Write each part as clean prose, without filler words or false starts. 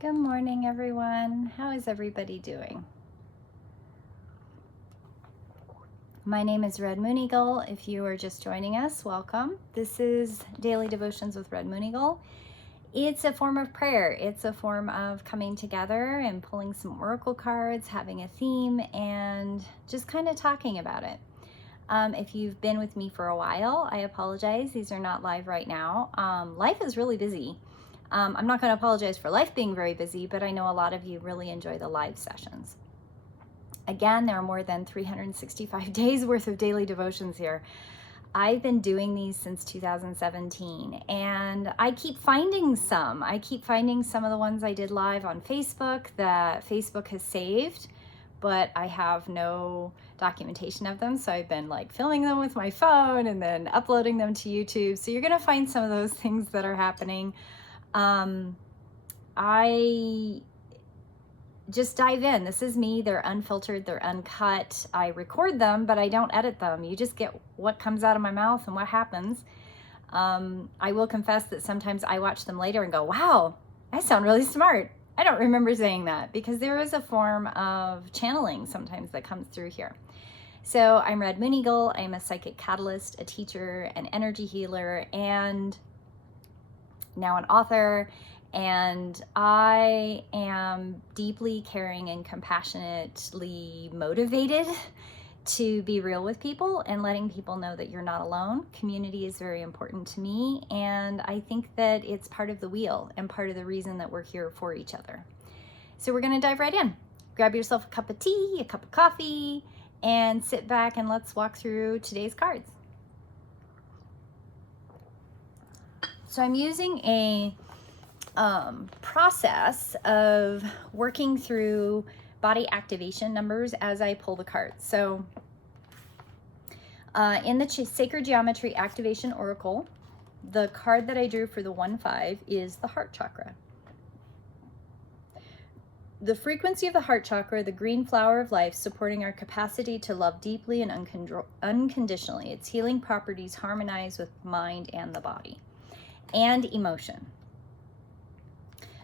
Good morning, everyone. How is everybody doing? My name is Red Moon Eagle. If you are just joining us, welcome. This is Daily Devotions with Red Moon Eagle. It's a form of prayer. It's a form of coming together and pulling some oracle cards, having a theme, and just kind of talking about it. If you've been with me for a while, I apologize. These are not live right now. Life is really busy. I'm not going to apologize for life being very busy, but I know a lot of you really enjoy the live sessions. Again, there are more than 365 days worth of daily devotions here. I've been doing these since 2017, and I keep finding some. I keep finding some of the ones I did live on Facebook that Facebook has saved, but I have no documentation of them. So I've been like filming them with my phone and then uploading them to YouTube. So you're going to find some of those things that are happening. I just dive in. This is me. They're unfiltered, they're uncut. I record them, but I don't edit them. You just get what comes out of my mouth and what happens. I will confess that sometimes I watch them later and go, wow, I sound really smart. I don't remember saying that, because there is a form of channeling sometimes that comes through here. So I'm Red Moon Eagle. I'm a psychic catalyst, a teacher, an energy healer, and now an author. And I am deeply caring and compassionately motivated to be real with people and letting people know that you're not alone. Community is very important to me, and I think that it's part of the wheel and part of the reason that we're here for each other. So we're going to dive right in. Grab yourself a cup of tea, a cup of coffee, and sit back and let's walk through today's cards. So I'm using a process of working through body activation numbers as I pull the cards. So in the Sacred Geometry Activation Oracle, the card that I drew for the 1-5 is the heart chakra. The frequency of the heart chakra, the green flower of life, supporting our capacity to love deeply and unconditionally. Its healing properties harmonize with mind and the body and emotion.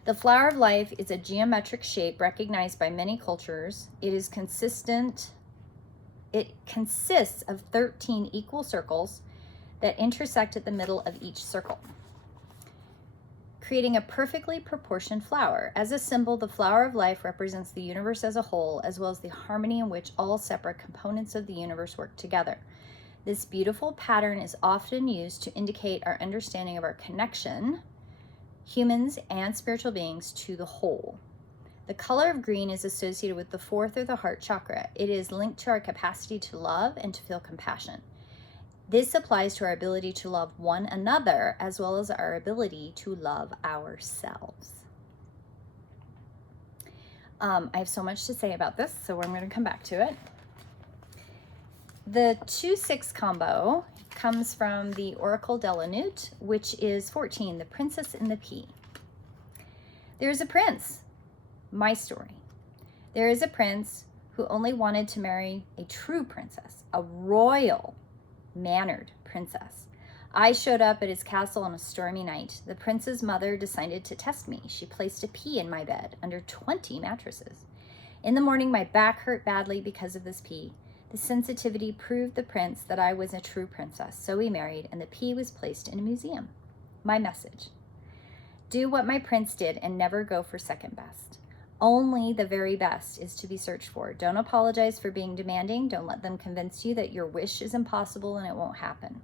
The flower of life is a geometric shape recognized by many cultures. It is consistent. It consists of 13 equal circles that intersect at the middle of each circle, creating a perfectly proportioned flower. As a symbol, the flower of life represents the universe as a whole, as well as the harmony in which all separate components of the universe work together. This beautiful pattern is often used to indicate our understanding of our connection, humans and spiritual beings, to the whole. The color of green is associated with the 4th, or the heart chakra. It is linked to our capacity to love and to feel compassion. This applies to our ability to love one another, as well as our ability to love ourselves. I have so much to say about this, so I'm going to come back to it. The 2-6 combo comes from the Oracle de la Nut, which is 14, the Princess and the Pea. There is a prince. My story. There is a prince who only wanted to marry a true princess, a royal, mannered princess. I showed up at his castle on a stormy night. The prince's mother decided to test me. She placed a pea in my bed under 20 mattresses. In the morning, my back hurt badly because of this pea. The sensitivity proved the prince that I was a true princess, so we married, and the pea was placed in a museum. My message: do what my prince did and never go for second best. Only the very best is to be searched for. Don't apologize for being demanding. Don't let them convince you that your wish is impossible and it won't happen.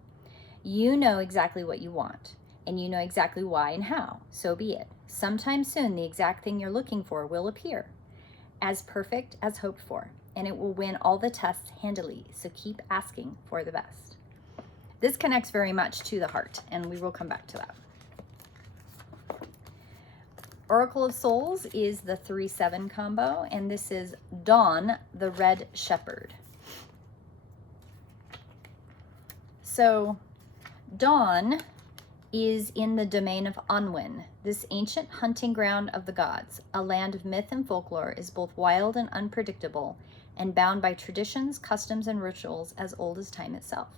You know exactly what you want, and you know exactly why and how. So be it. Sometime soon, the exact thing you're looking for will appear, as perfect as hoped for, and it will win all the tests handily. So keep asking for the best. This connects very much to the heart, and we will come back to that. Oracle of Souls is the 3-7 combo, and this is Dawn, the Red Shepherd. So Dawn is in the domain of Anwen. This ancient hunting ground of the gods, a land of myth and folklore, is both wild and unpredictable, and bound by traditions, customs, and rituals as old as time itself.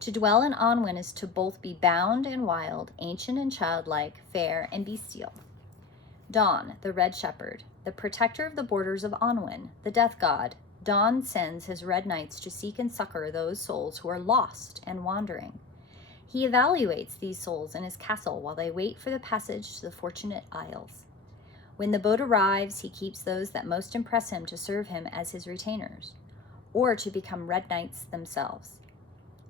To dwell in Anwen is to both be bound and wild, ancient and childlike, fair and bestial. Dawn, the red shepherd, the protector of the borders of Anwen, the death god. Dawn sends his red knights to seek and succor those souls who are lost and wandering. He evaluates these souls in his castle while they wait for the passage to the Fortunate Isles. When the boat arrives, he keeps those that most impress him to serve him as his retainers, or to become red knights themselves,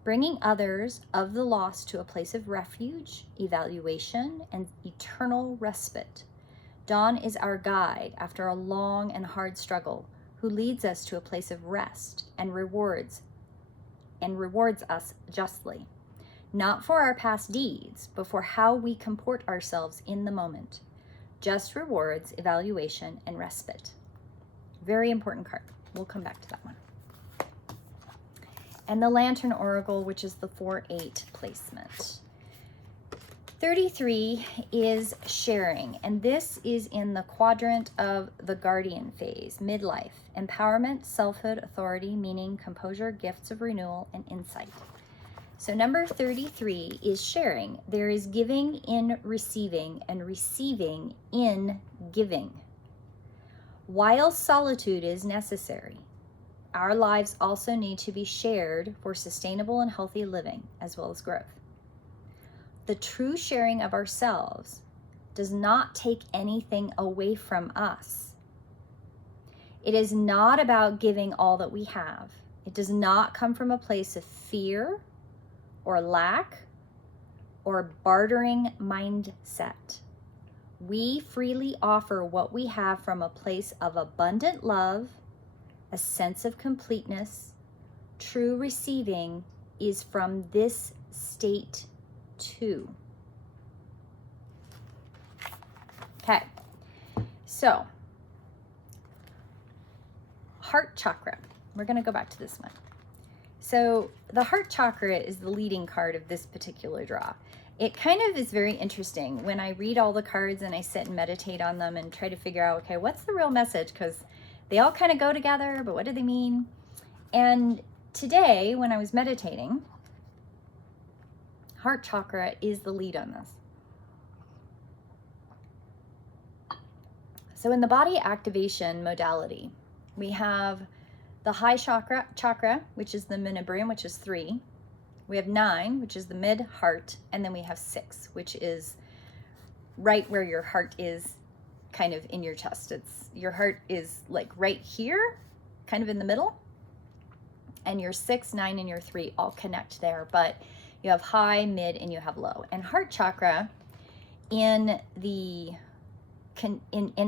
bringing others of the lost to a place of refuge, evaluation, and eternal respite. Dawn is our guide after a long and hard struggle, who leads us to a place of rest and rewards us justly, not for our past deeds, but for how we comport ourselves in the moment. Just rewards, evaluation, and respite. Very important card. We'll come back to that one. And the Lantern Oracle, which is the 4-8 placement. 33 is sharing, and this is in the quadrant of the guardian phase, midlife, empowerment, selfhood, authority, meaning, composure, gifts of renewal, and insight. So number 33 is sharing. There is giving in receiving and receiving in giving. While solitude is necessary, our lives also need to be shared for sustainable and healthy living as well as growth. The true sharing of ourselves does not take anything away from us. It is not about giving all that we have. It does not come from a place of fear or lack or bartering mindset. We freely offer what we have from a place of abundant love, a sense of completeness. True receiving is from this state too. Okay, so heart chakra. We're going to go back to this one. So the heart chakra is the leading card of this particular draw. It kind of is very interesting when I read all the cards and I sit and meditate on them and try to figure out, okay, what's the real message? Because they all kind of go together, but what do they mean? And today, when I was meditating, heart chakra is the lead on this. So in the body activation modality, we have the high chakra, which is the Menobrium, which is 3. We have 9, which is the mid heart, and then we have 6, which is right where your heart is, kind of in your chest. Your heart is like right here, kind of in the middle, and your 6, 9, and your 3 all connect there, but you have high, mid, and you have low. And heart chakra, in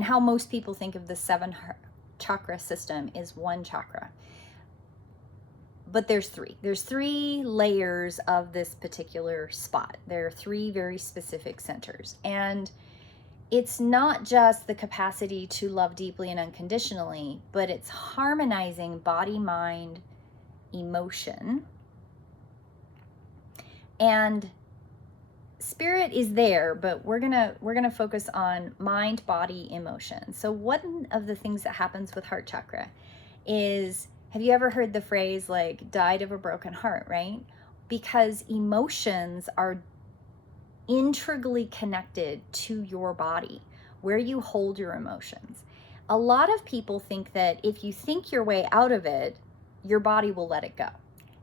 how most people think of the 7 chakra system, is 1 chakra. But there's 3. There's 3 layers of this particular spot. There are 3 very specific centers. And it's not just the capacity to love deeply and unconditionally, but it's harmonizing body, mind, emotion. And spirit is there, but we're gonna focus on mind, body, emotion. So one of the things that happens with heart chakra is, have you ever heard the phrase like died of a broken heart, right? Because emotions are integrally connected to your body, where you hold your emotions. A lot of people think that if you think your way out of it, your body will let it go.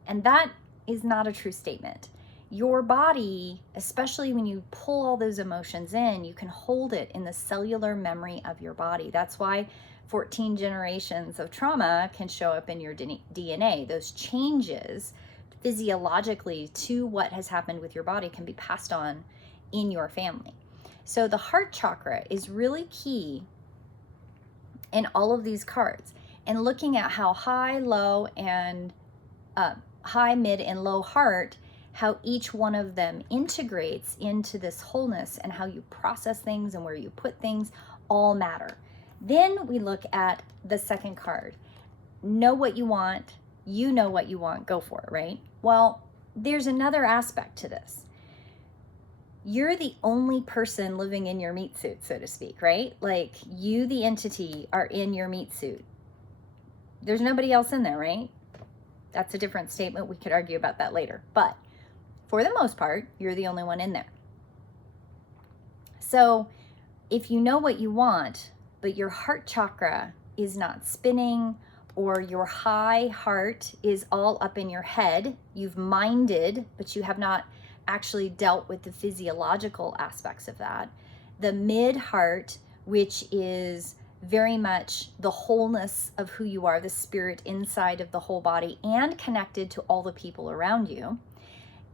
And that is not a true statement. Your body, especially when you pull all those emotions in, you can hold it in the cellular memory of your body. That's why 14 generations of trauma can show up in your DNA. Those changes physiologically to what has happened with your body can be passed on in your family. So the heart chakra is really key in all of these cards, and looking at how high, low, and high, mid, and low heart, how each one of them integrates into this wholeness, and how you process things and where you put things all matter. Then we look at the second card. Know what you want. You know what you want. Go for it, right? Well, there's another aspect to this. You're the only person living in your meat suit, so to speak, right? Like you, the entity, are in your meat suit. There's nobody else in there, right? That's a different statement. We could argue about that later. But for the most part, you're the only one in there. So if you know what you want, but your heart chakra is not spinning, or your high heart is all up in your head, you've minded, but you have not actually dealt with the physiological aspects of that. The mid heart, which is very much the wholeness of who you are, the spirit inside of the whole body and connected to all the people around you.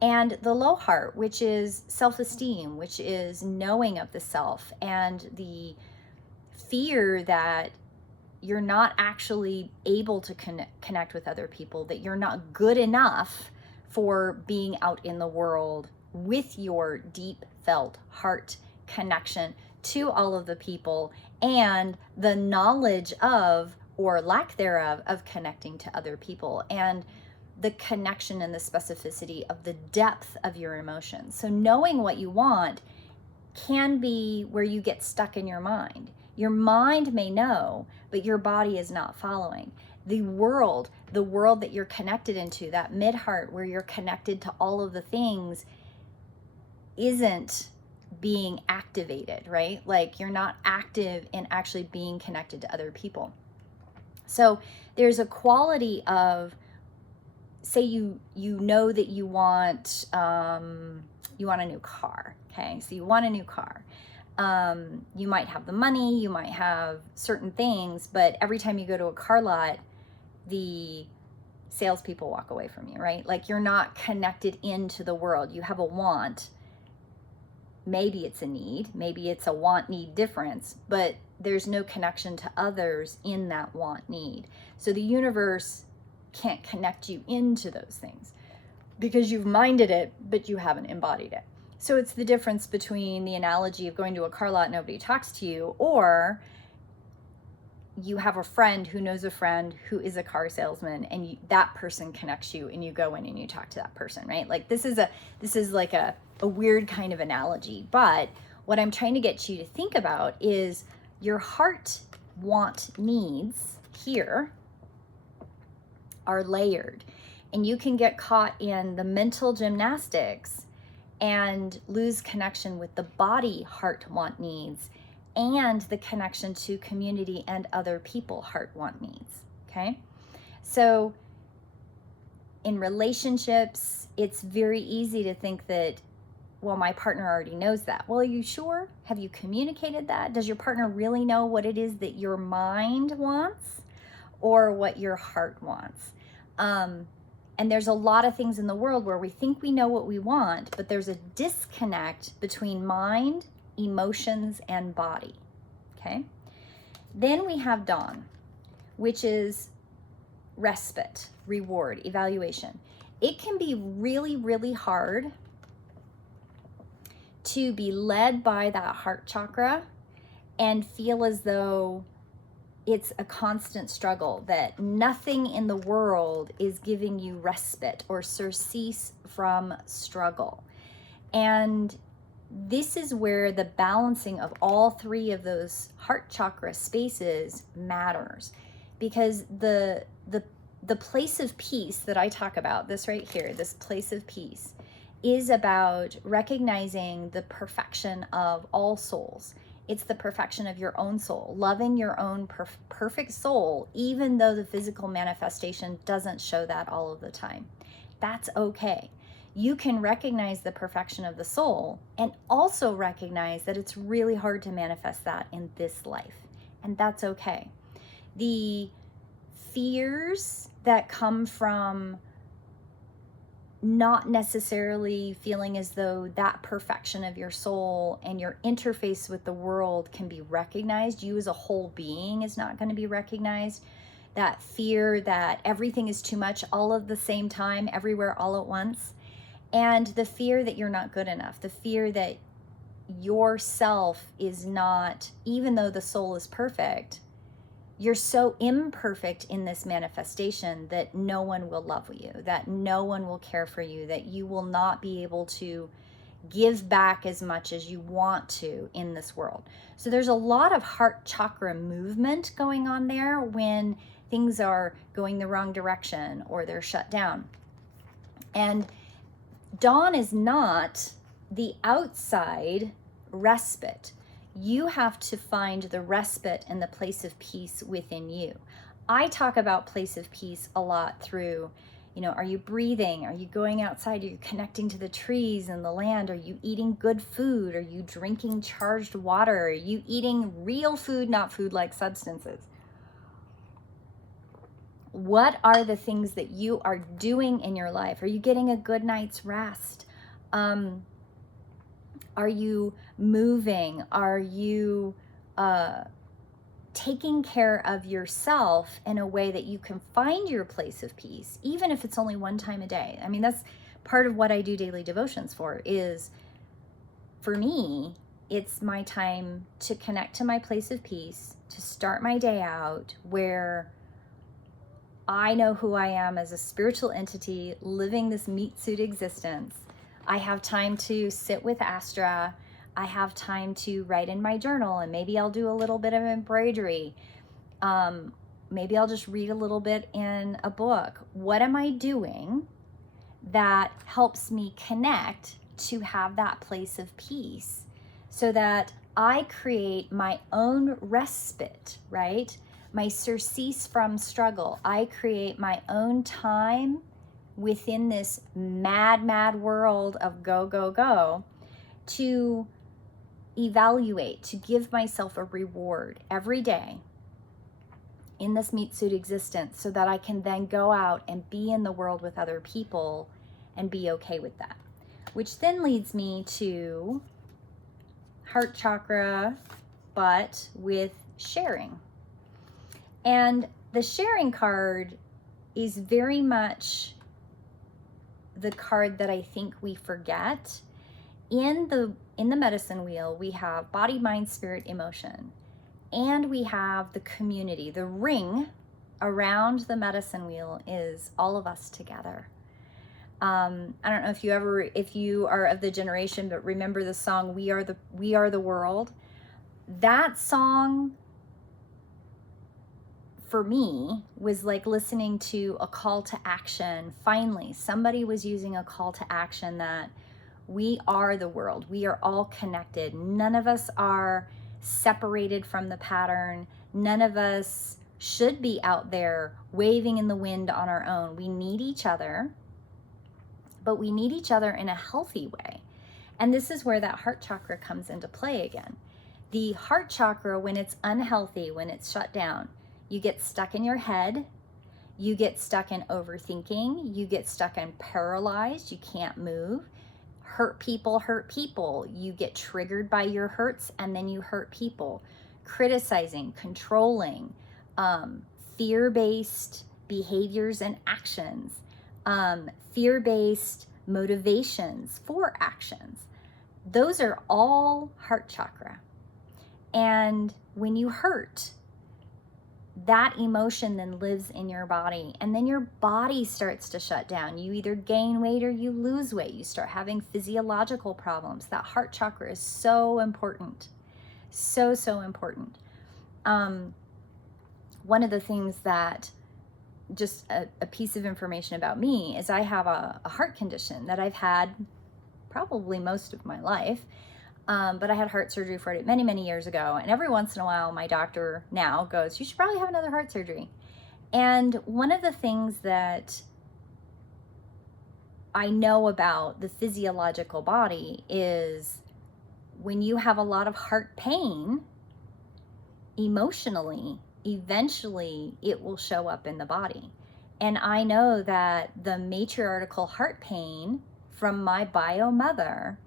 And the low heart, which is self-esteem, which is knowing of the self and the fear that you're not actually able to connect with other people, that you're not good enough for being out in the world with your deep felt heart connection to all of the people and the knowledge of, or lack thereof, of connecting to other people, and the connection and the specificity of the depth of your emotions. So knowing what you want can be where you get stuck in your mind. Your mind may know, but your body is not following. The world that you're connected into, that mid heart where you're connected to all of the things, isn't being activated, right? Like you're not active in actually being connected to other people. So there's a quality of, say you know that you want a new car, okay? So you want a new car. You might have the money, you might have certain things, but every time you go to a car lot, the salespeople walk away from you, right? Like you're not connected into the world. You have a want. Maybe it's a need, maybe it's a want-need difference, but there's no connection to others in that want-need. So the universe can't connect you into those things because you've minded it, but you haven't embodied it. So it's the difference between the analogy of going to a car lot, nobody talks to you, or you have a friend who knows a friend who is a car salesman, and that person connects you, and you go in and you talk to that person, right? Like this is like a weird kind of analogy, but what I'm trying to get you to think about is your heart want needs here are layered, and you can get caught in the mental gymnastics and lose connection with the body heart want needs and the connection to community and other people heart want needs. Okay, so in relationships, it's very easy to think that, well, my partner already knows that. Well, are you sure? Have you communicated that? Does your partner really know what it is that your mind wants or what your heart wants? And there's a lot of things in the world where we think we know what we want, but there's a disconnect between mind, emotions, and body. Okay? Then we have dawn, which is respite, reward, evaluation. It can be really, really hard to be led by that heart chakra and feel as though it's a constant struggle, that nothing in the world is giving you respite or surcease from struggle. And this is where the balancing of all three of those heart chakra spaces matters, because the place of peace that I talk about, this right here, this place of peace, is about recognizing the perfection of all souls. It's the perfection of your own soul, loving your own perfect soul, even though the physical manifestation doesn't show that all of the time. That's okay. You can recognize the perfection of the soul and also recognize that it's really hard to manifest that in this life, and that's okay. The fears that come from not necessarily feeling as though that perfection of your soul and your interface with the world can be recognized, you as a whole being is not going to be recognized. That fear that everything is too much all at the same time, everywhere all at once. And the fear that you're not good enough, the fear that yourself is not, even though the soul is perfect, you're so imperfect in this manifestation that no one will love you, that no one will care for you, that you will not be able to give back as much as you want to in this world. So there's a lot of heart chakra movement going on there when things are going the wrong direction or they're shut down. And dawn is not the outside respite. You have to find the respite and the place of peace within you. I talk about place of peace a lot through, are you breathing? Are you going outside? Are you connecting to the trees and the land? Are you eating good food? Are you drinking charged water? Are you eating real food, not food-like substances? What are the things that you are doing in your life? Are you getting a good night's rest? Are you moving? Are you taking care of yourself in a way that you can find your place of peace, even if it's only one time a day? I mean, that's part of what I do daily devotions for. Is for me, it's my time to connect to my place of peace, to start my day out where I know who I am as a spiritual entity living this meat suit existence. I have time to sit with Astra. I have time to write in my journal, and maybe I'll do a little bit of embroidery. Maybe I'll just read a little bit in a book. What am I doing that helps me connect to have that place of peace so that I create my own respite, right? My surcease from struggle. I create my own time within this mad world of go, go, go to evaluate, to give myself a reward every day in this meat suit existence so that I can then go out and be in the world with other people and be okay with that. Which then leads me to heart chakra, but with sharing. And the sharing card is very much the card that I think we forget. In the medicine wheel, we have body, mind, spirit, emotion. And we have the community. The ring around the medicine wheel is all of us together. I don't know if you are of the generation, but remember the song We Are the World. That song for me was like listening to a call to action. Finally, somebody was using a call to action that we are the world. We are all connected. None of us are separated from the pattern. None of us should be out there waving in the wind on our own. We need each other, but we need each other in a healthy way. And this is where that heart chakra comes into play again. The heart chakra, when it's unhealthy, when it's shut down, you get stuck in your head, you get stuck in overthinking, you get stuck in paralyzed, you can't move. Hurt people. You get triggered by your hurts and then you hurt people. Criticizing, controlling, fear-based behaviors and actions, fear-based motivations for actions. Those are all heart chakra. And when you hurt, that emotion then lives in your body, and then your body starts to shut down. You either gain weight or you lose weight. You start having physiological problems. That heart chakra is so important. So important. One of the things that, just a piece of information about me, is I have a heart condition that I've had probably most of my life. But I had heart surgery for it many years ago. And every once in a while, my doctor now goes, you should probably have another heart surgery. And one of the things that I know about the physiological body is when you have a lot of heart pain, emotionally, eventually it will show up in the body. And I know that the matriarchal heart pain from my bio mother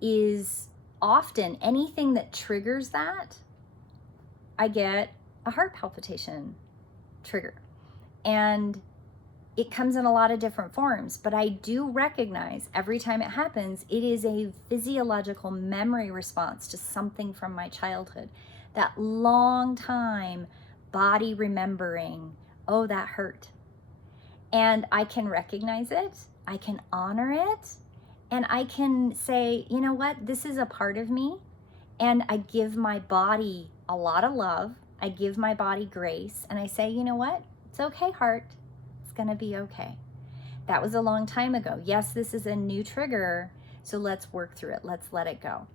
is often anything that triggers that, I get a heart palpitation trigger. And it comes in a lot of different forms, but I do recognize every time it happens, it is a physiological memory response to something from my childhood. That long time body remembering, oh, that hurt. And I can recognize it, I can honor it, and I can say, you know what, this is a part of me, and I give my body a lot of love. I give my body grace, and I say, you know what, it's okay, heart. It's gonna be okay. That was a long time ago. Yes, this is a new trigger, so let's work through it. Let's let it go.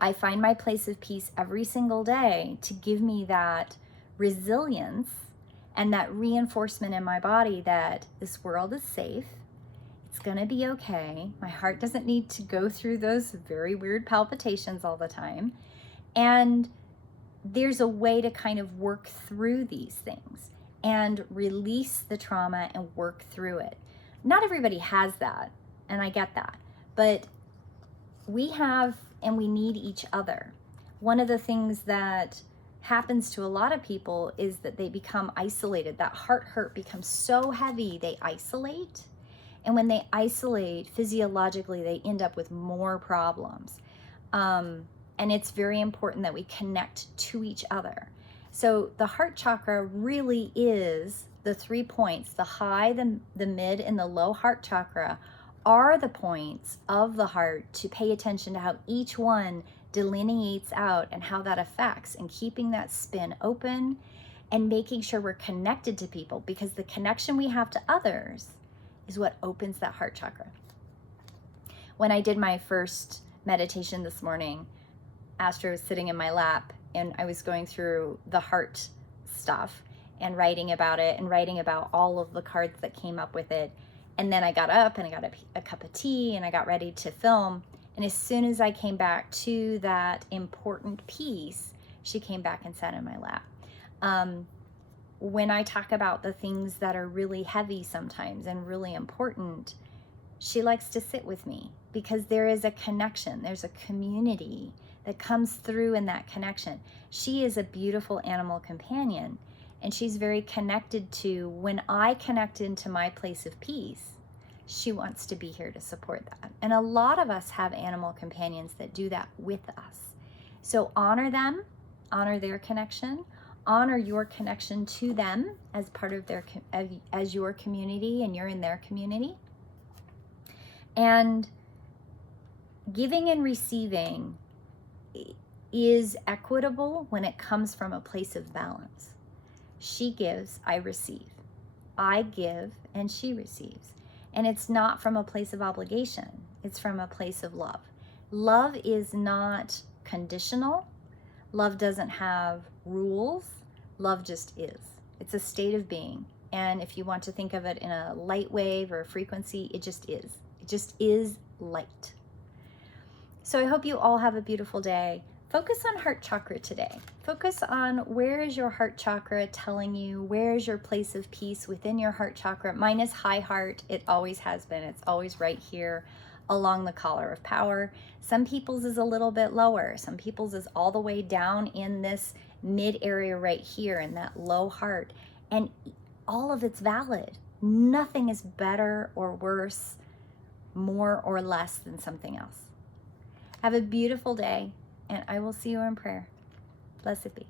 I find my place of peace every single day to give me that resilience and that reinforcement in my body that this world is safe. It's going to be okay. My heart doesn't need to go through those very weird palpitations all the time. And there's a way to kind of work through these things and release the trauma and work through it. Not everybody has that, and I get that. But we have, and we need each other. One of the things that happens to a lot of people is that they become isolated. That heart hurt becomes so heavy, they isolate. And when they isolate, physiologically, they end up with more problems. And it's very important that we connect to each other. So the heart chakra really is the 3 points. The high, the mid, and the low heart chakra are the points of the heart to pay attention to how each one delineates out and how that affects, and keeping that spin open and making sure we're connected to people, because the connection we have to others is what opens that heart chakra. When I did my first meditation this morning, Astro was sitting in my lap and I was going through the heart stuff and writing about all of the cards that came up with it. And then I got up and I got a cup of tea and I got ready to film. And as soon as I came back to that important piece, she came back and sat in my lap. When I talk about the things that are really heavy sometimes and really important, she likes to sit with me because there is a connection. There's a community that comes through in that connection. She is a beautiful animal companion, and she's very connected to, when I connect into my place of peace, she wants to be here to support that. And a lot of us have animal companions that do that with us. So honor them, honor their connection, honor your connection to them as part of their, as your community, and you're in their community. And giving and receiving is equitable when it comes from a place of balance. She gives, I receive. I give and she receives. And it's not from a place of obligation. It's from a place of love. Love is not conditional. Love doesn't have rules. Love just is. It's a state of being. And if you want to think of it in a light wave or a frequency, it just is. It just is light. So I hope you all have a beautiful day. Focus on heart chakra today. Focus on, where is your heart chakra telling you? Where is your place of peace within your heart chakra? Mine is high heart. It always has been. It's always right here along the collar of power. Some people's is a little bit lower. Some people's is all the way down in this mid area right here in that low heart. And all of it's valid. Nothing is better or worse, more or less than something else. Have a beautiful day, and I will see you in prayer. Blessed be.